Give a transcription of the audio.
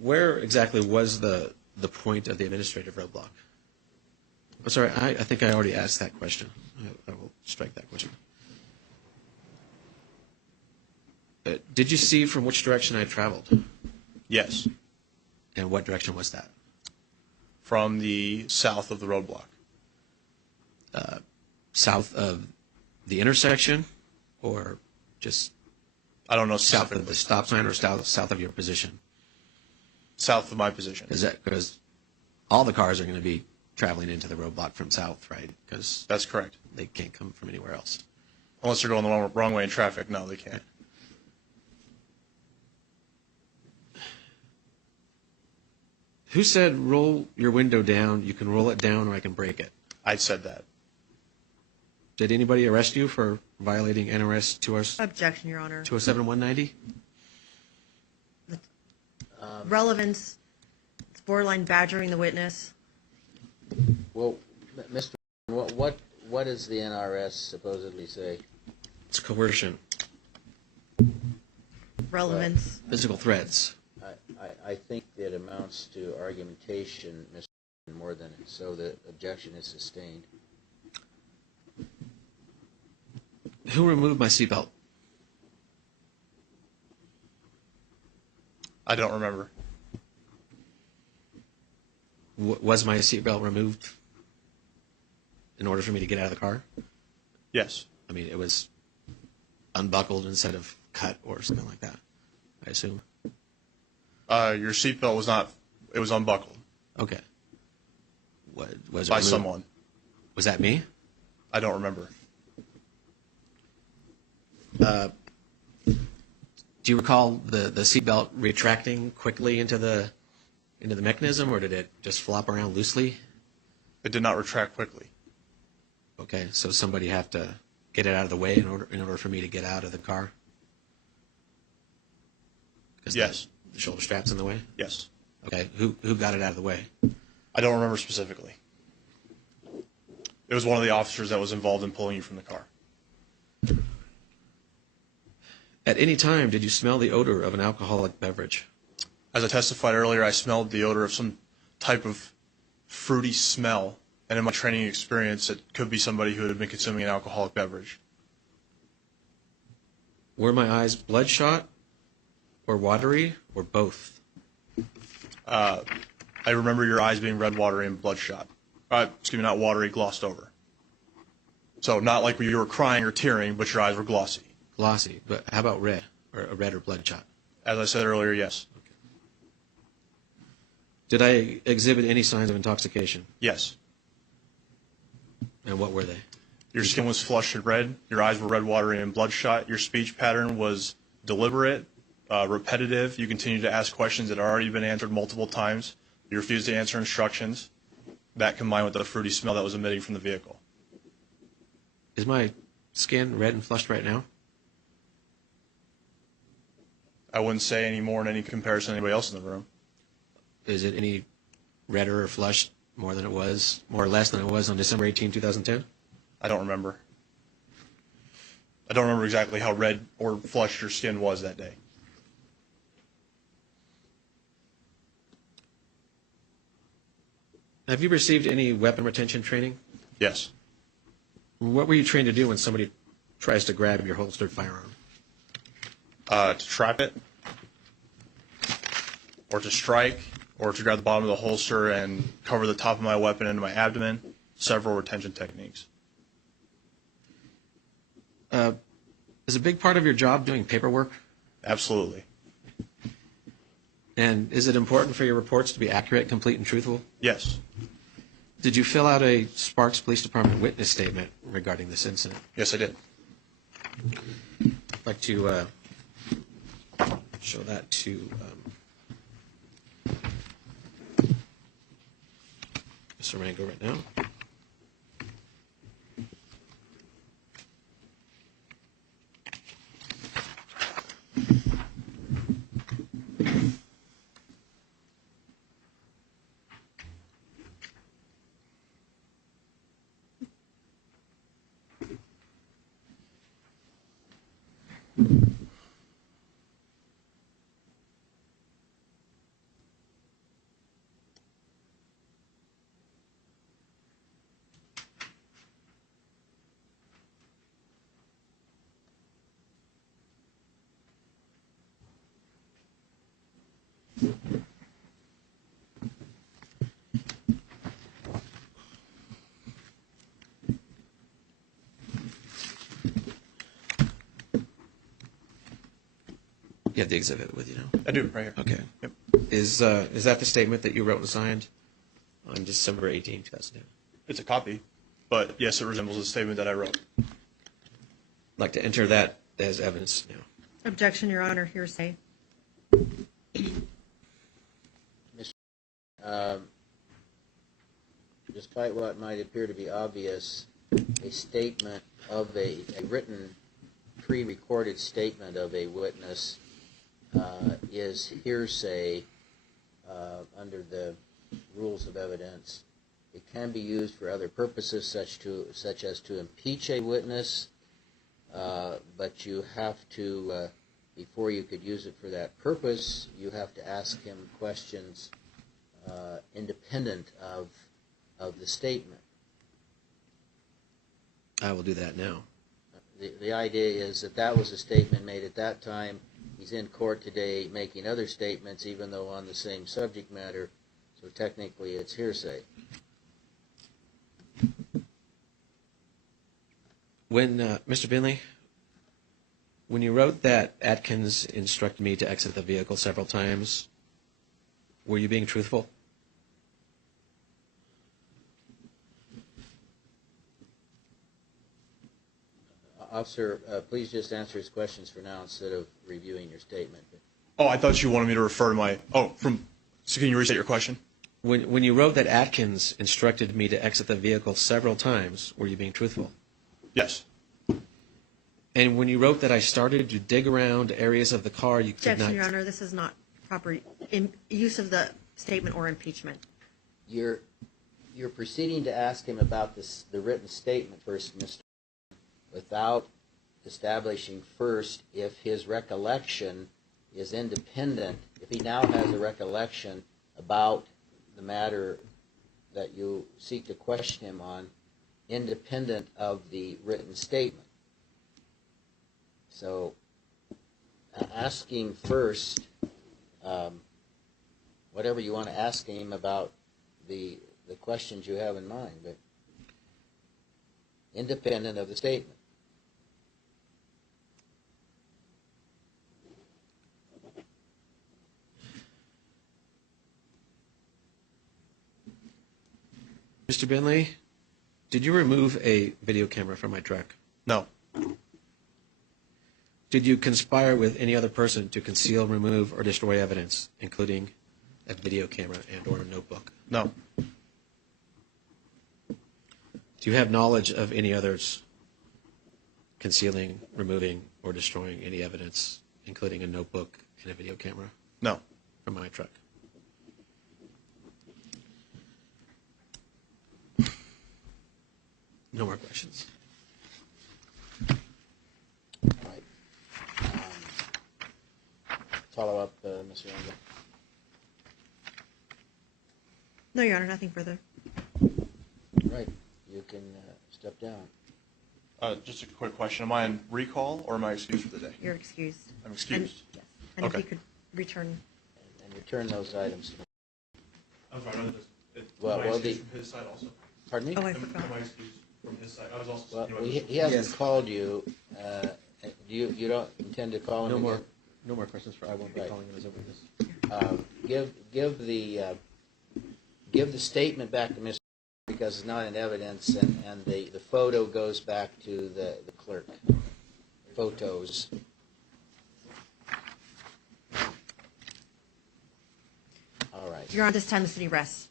Where exactly was the point of the administrative roadblock? I'm sorry, I think I already asked that question. I will strike that question. Did you see from which direction I traveled? Yes. And what direction was that? From the south of the roadblock. South of the intersection, or just I don't know south specifically. of the stop sign, or south of your position? South of my position. Is that because all the cars are going to be traveling into the roadblock from south, right? Because That's correct. they can't come from anywhere else. Unless they're going the wrong way in traffic. No, they can't. Who said roll your window down? You can roll it down, or I can break it. I said that. Did anybody arrest you for violating NRS 207 Objection, Your Honor. 190? Relevance, it's borderline badgering the witness. Well, Mr. What does the NRS supposedly say? It's coercion, Relevance. physical threats. I think that amounts to argumentation, Mr. more than so the objection is sustained. Who removed my seatbelt? I don't remember. Was my seatbelt removed in order for me to get out of the car? Yes. I mean, it was unbuckled instead of cut or something like that, I assume. Your seatbelt was not. It was unbuckled. Okay. Was it by removed? someone. Was that me? I don't remember. Do you recall the seatbelt retracting quickly into the mechanism, or did it just flop around loosely? It did not retract quickly. Okay, so somebody have to get it out of the way in order for me to get out of the car? Yes. The shoulder strap's in the way? Yes. Okay, who got it out of the way? I don't remember specifically. It was one of the officers that was involved in pulling you from the car. At any time, did you smell the odor of an alcoholic beverage? As I testified earlier, I smelled the odor of some type of fruity smell, and in my training experience, it could be somebody who had been consuming an alcoholic beverage. Were my eyes bloodshot or watery or both? I remember your eyes being red, watery, and bloodshot. Excuse me, not watery, glossed over. So not like you were crying or tearing, but your eyes were glossy. Glossy, but how about red or bloodshot? As I said earlier, yes. Did I exhibit any signs of intoxication? Yes. And what were they? Your skin was flushed and red. Your eyes were red, watery, and bloodshot. Your speech pattern was deliberate, repetitive. You continued to ask questions that had already been answered multiple times. You refused to answer instructions. That combined with the fruity smell that was emitting from the vehicle. Is my skin red and flushed right now? I wouldn't say any more in any comparison to anybody else in the room. Is it any redder or flushed more or less than it was on December 18, 2010? I don't remember. I don't remember exactly how red or flushed your skin was that day. Have you received any weapon retention training? Yes. What were you trained to do when somebody tries to grab your holstered firearm? To trap it, or to strike, or to grab the bottom of the holster and cover the top of my weapon into my abdomen. Several retention techniques. Is a big part of your job doing paperwork? Absolutely. And is it important for your reports to be accurate, complete, and truthful? Yes. Did you fill out a Sparks Police Department witness statement regarding this incident? Yes, I did. I'd like to show that to Mr. Rango right now. You have the exhibit with you now? I do, right here. Okay. Yep. Is that the statement that you wrote and signed on December 18, 2010? It's a copy, but yes, it resembles the statement that I wrote. I'd like to enter that as evidence now. Objection, Your Honor, hearsay. Despite what might appear to be obvious, a statement of a written pre-recorded statement of a witness is hearsay under the rules of evidence. It can be used for other purposes, such as to impeach a witness, but you have to, before you could use it for that purpose, you have to ask him questions independent of the statement. I will do that now. The idea is that was a statement made at that time. He's in court today making other statements, even though on the same subject matter, so technically it's hearsay. When, Mr. Bindley, when you wrote that Atkins instructed me to exit the vehicle several times, were you being truthful? Officer, please just answer his questions for now instead of reviewing your statement. Oh, I thought you wanted me to refer to my. So can you restate your question? When you wrote that Atkins instructed me to exit the vehicle several times, were you being truthful? Yes. And when you wrote that I started to dig around areas of the car you could Objection, not... Your Honor, this is not proper use of the statement or impeachment. You're proceeding to ask him about the written statement first, Mr. without establishing first if his recollection is independent, if he now has a recollection about the matter that you seek to question him on, independent of the written statement. So, asking first whatever you want to ask him about the questions you have in mind, but independent of the statement. Mr. Bindley, did you remove a video camera from my truck? No. Did you conspire with any other person to conceal, remove, or destroy evidence, including a video camera and or a notebook? No. Do you have knowledge of any others concealing, removing, or destroying any evidence, including a notebook and a video camera? No. From my truck? No more questions. Right. Follow up, Mr. Randall. No, Your Honor, nothing further. Right. You can step down. Just a quick question. Am I on recall or am I excused for the day? You're excused. I'm excused. Yes. And Okay. if you could return. And return those items to me. I'm sorry. Well, am I well, excused the- from his side also? Pardon me? Oh, I Am forgot. I excused from his side? I was also. Well, you know, he hasn't Yes. called you. You don't intend to call him No again? more questions. I won't be Right. calling him as a witness. Give the statement back to Mr. because it's not in evidence, and the photo goes back to the clerk. Photos. All right. You're on this time the city rests.